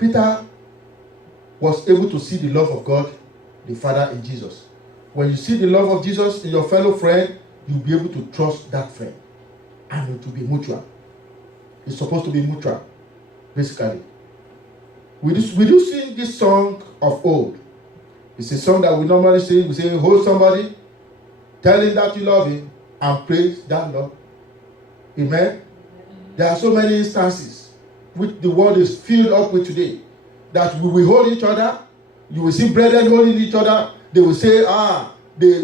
Peter was able to see the love of God, the Father, in Jesus. When you see the love of Jesus in your fellow friend, you'll be able to trust that friend. And it will be mutual. It's supposed to be mutual, basically. We do sing this song of old. It's a song that we normally sing. We say, hold somebody, tell him that you love him, and praise that love. Amen? There are so many instances which the world is filled up with today, that we will hold each other. You will see brethren holding each other. They will say, they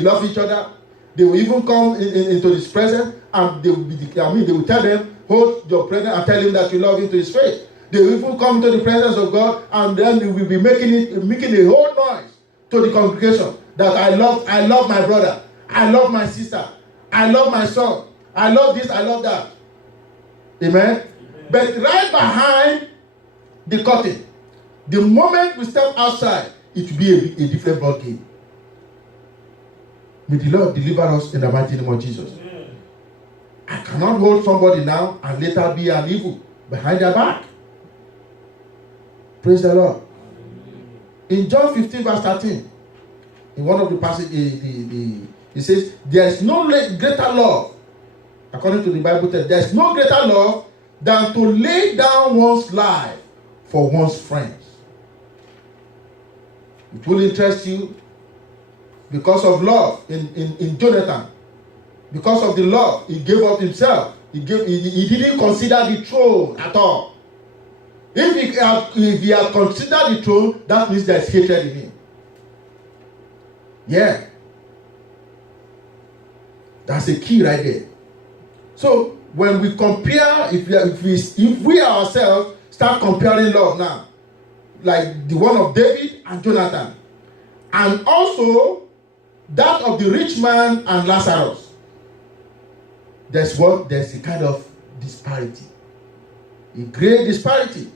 love each other. They will even come into his presence, and they will tell them, hold your presence and tell him that you love him to his face. They will even come to the presence of God, and then they will be making a whole noise to the congregation that I love my brother, I love my sister, I love my son, I love this, I love that. Amen? But right behind the curtain, the moment we step outside, it will be a different ball game. May the Lord deliver us in the mighty name of Jesus. Amen. I cannot hold somebody now and later be an evil behind their back. Praise the Lord. Amen. In John 15 verse 13, in one of the passages, he says, there is no greater love, according to the Bible text, there is no greater love than to lay down one's life for one's friends. It will interest you because of love in Jonathan. Because of the love, he gave up himself. He didn't consider the throne at all. If he had considered the throne, that means there is hatred in him. Yeah. That's a key right there. So when we compare, if we ourselves start comparing love now, like the one of David and Jonathan, and also that of the rich man and Lazarus, there's a kind of disparity, a great disparity.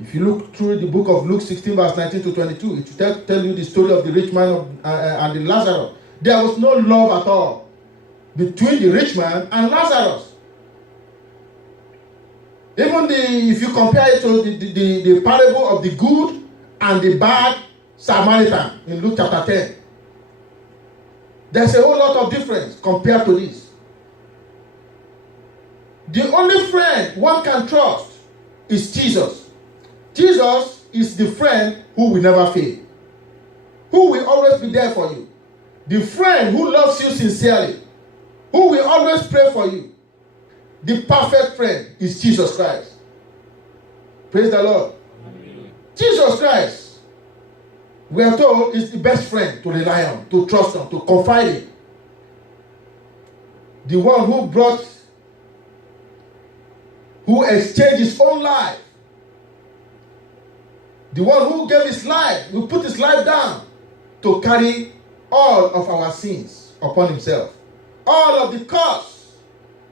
If you look through the book of Luke 16 verse 19 to 22, it will tell you the story of the rich man and the Lazarus. There was no love at all between the rich man and Lazarus. Even if you compare it to the parable of the good and the bad Samaritan in Luke chapter 10, there's a whole lot of difference compared to this. The only friend one can trust is Jesus. Jesus is the friend who will never fail, who will always be there for you, the friend who loves you sincerely, who will always pray for you. The perfect friend is Jesus Christ. Praise the Lord. Amen. Jesus Christ, we are told, is the best friend to rely on, to trust on, to confide in. The one who exchanged his own life. The one who gave his life, who put his life down to carry all of our sins upon himself. All of the curse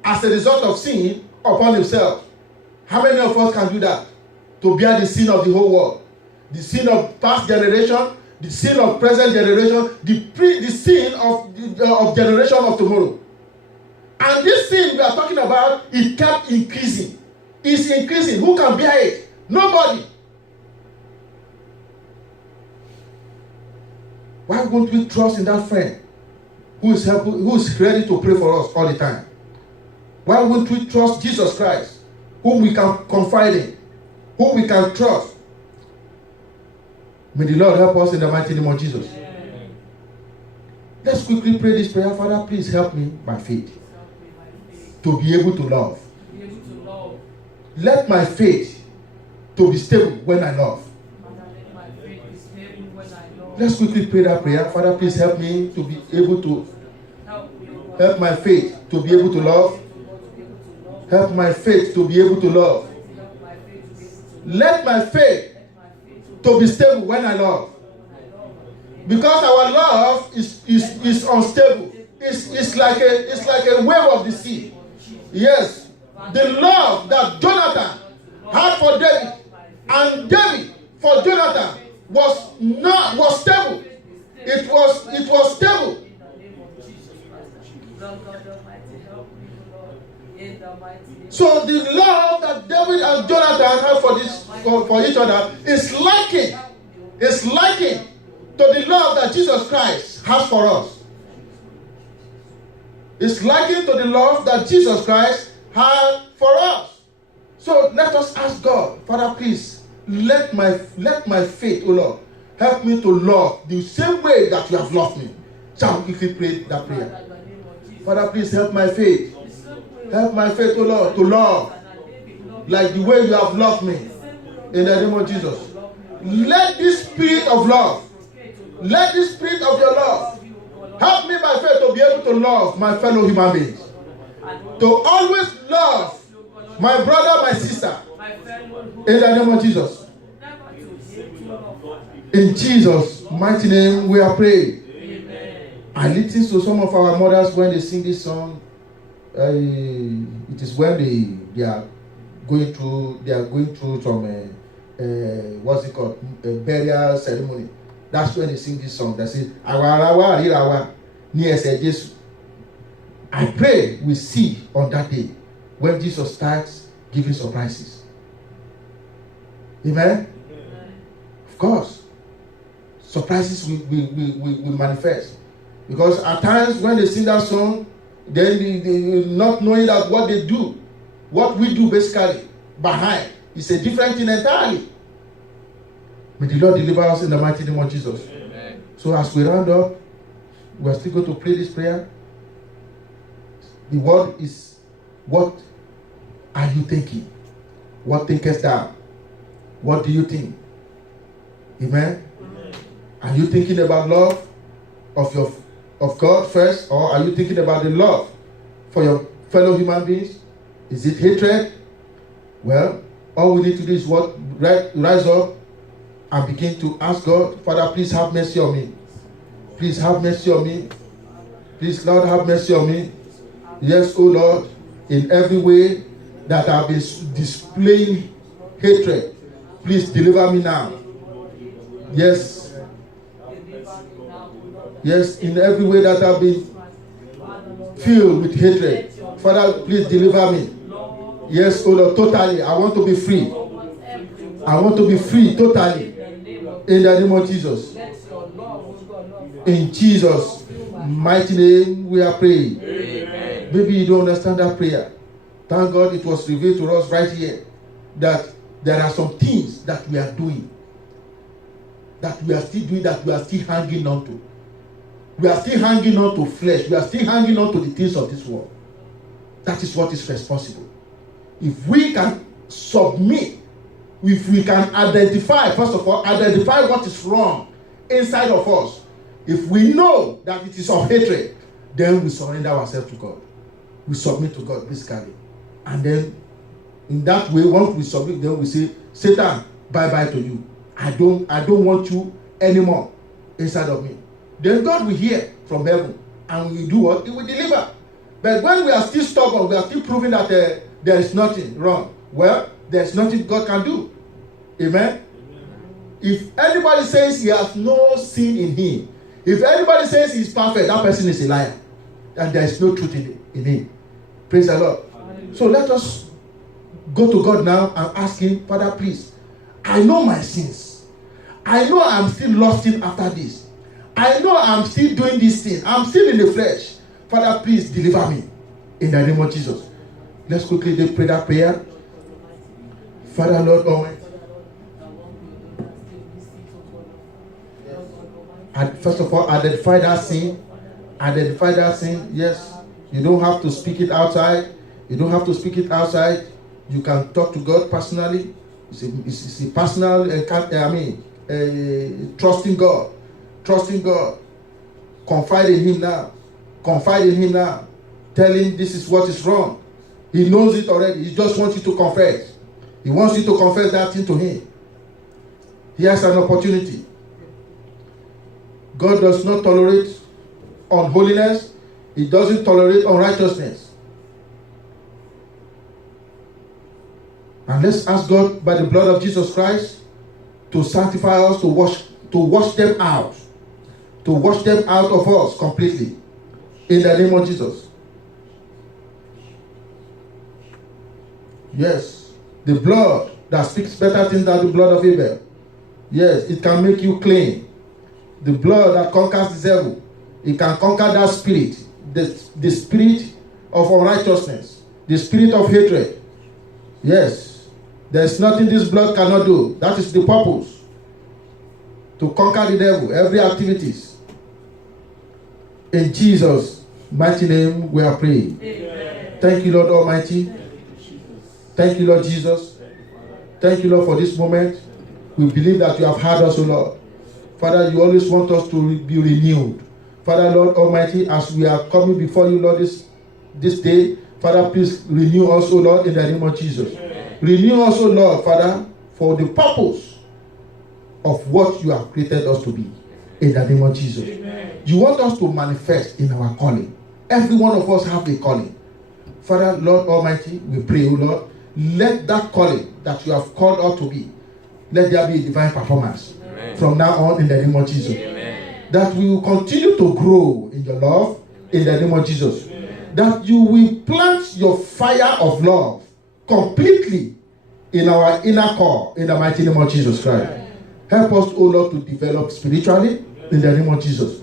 as a result of sin upon himself. How many of us can do that? To bear the sin of the whole world. The sin of past generation, the sin of present generation, the sin of generation of tomorrow. And this sin we are talking about, it kept increasing. It's increasing. Who can bear it? Nobody. Why won't we trust in that friend who is ready to pray for us all the time? Why won't we trust Jesus Christ, whom we can confide in, whom we can trust? May the Lord help us in the mighty name of Jesus. Amen. Let's quickly pray this prayer. Father, please help me by faith to be able to love. Let my faith to be stable when I love. Let's quickly pray that prayer. Father, please help me to be able to help my faith to be able to love. Help my faith to be able to love. Let my faith to be stable when I love. Because our love is unstable. It's like a wave of the sea. Yes. The love that Jonathan had for David and David for Jonathan was stable. It was stable. So the love that David that Jonathan had for each other is likened to the love that Jesus Christ has for us. It's likened to the love that Jesus Christ had for us. So let us ask God, Father, please, let my faith, oh Lord, help me to love the same way that you have loved me. Shall we pray that prayer? Father, please help my faith. Help my faith, oh Lord, to love like the way you have loved me. In the name of Jesus. Let this spirit of love, let this spirit of your love help me by faith to be able to love my fellow human beings. To always love my brother, my sister. In the name of Jesus. In Jesus' mighty name we are praying. I listen to some of our mothers when they sing this song. It is when they are going through some what's it called, burial ceremony. That's when they sing this song. They say, I pray we see on that day when Jesus starts giving surprises. Amen? Of course. Surprises will manifest. Because at times when they sing that song, then they not knowing that what they do, what we do basically behind, is a different thing entirely. May the Lord deliver us in the mighty name of Jesus. Amen. So as we round up, we are still going to pray this prayer. The word is, what are you thinking? What thinkest thou? What do you think? Amen? Amen. Are you thinking about love of God first, or are you thinking about the love for your fellow human beings? Is it hatred? Well, all we need to do is rise up and begin to ask God, Father, please have mercy on me. Please have mercy on me. Please, Lord, have mercy on me. Yes, oh Lord, in every way that I've been displaying hatred, please deliver me now. Yes. Yes, in every way that I've been filled with hatred, Father, please deliver me. Yes, oh Lord, totally. I want to be free. I want to be free totally. In the name of Jesus. In Jesus' mighty name we are praying. Amen. Maybe you don't understand that prayer. Thank God it was revealed to us right here that there are some things that we are doing, that we are still doing, that we are still hanging on to. We are still hanging on to flesh. We are still hanging on to the things of this world. That is what is responsible. If we can submit, if we can identify, first of all, identify what is wrong inside of us. If we know that it is of hatred, then we surrender ourselves to God. We submit to God basically. And then in that way, once we submit, then we say, Satan, bye-bye to you. I don't want you anymore inside of me. Then God will hear from heaven and we do what? He will deliver. But when we are still stubborn, we are still proving that there is nothing wrong. Well, there is nothing God can do. Amen? If anybody says he has no sin in him, if anybody says he is perfect, that person is a liar. And there is no truth in him. Praise the Lord. So let us go to God now and ask him, Father, please, I know my sins. I know I'm still lusting after this. I know I'm still doing this thing. I'm still in the flesh. Father, please deliver me. In the name of Jesus. Let's quickly pray that prayer. Father, Lord Almighty. First of all, identify that sin. Identify that sin. Yes. You don't have to speak it outside. You don't have to speak it outside. You can talk to God personally. It's a personal, trusting God. Trusting God. Confide in him now. Confide in him now. Tell him this is what is wrong. He knows it already. He just wants you to confess. He wants you to confess that thing to him. He has an opportunity. God does not tolerate unholiness. He doesn't tolerate unrighteousness. And let's ask God by the blood of Jesus Christ to sanctify us, to wash them out. To wash them out of us completely. In the name of Jesus. Yes. The blood that speaks better things than the blood of Abel. Yes, it can make you clean. The blood that conquers the devil. It can conquer that spirit. The spirit of unrighteousness. The spirit of hatred. Yes. There's nothing this blood cannot do. That is the purpose. To conquer the devil. Every activities. In Jesus' mighty name we are praying. Amen. Thank you, Lord Almighty. Thank you, Lord Jesus. Thank you, Lord, for this moment. We believe that you have heard us, O Lord. Father, you always want us to be renewed. Father, Lord Almighty, as we are coming before you, Lord, this day, Father, please renew us, O Lord, in the name of Jesus. Amen. Renew us, O Lord, Father, for the purpose of what you have created us to be, in the name of Jesus. Amen. You want us to manifest in our calling. Every one of us have a calling. Father, Lord Almighty, we pray, O Lord, let that calling that you have called us to be, let there be a divine performance. Amen. From now on, in the name of Jesus. Amen. That we will continue to grow in your love, in the name of Jesus. Amen. That you will plant your fire of love completely in our inner core, in the mighty name of Jesus Christ. Amen. Help us, O Lord, to develop spiritually, in the name of Jesus.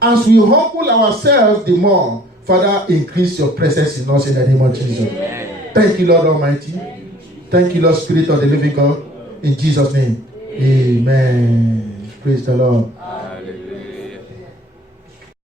As we humble ourselves the more, Father, increase your presence in us, in the name of Jesus. Amen. Thank you, Lord Almighty. Thank you, Lord Spirit of the living God. In Jesus' name. Amen. Praise the Lord.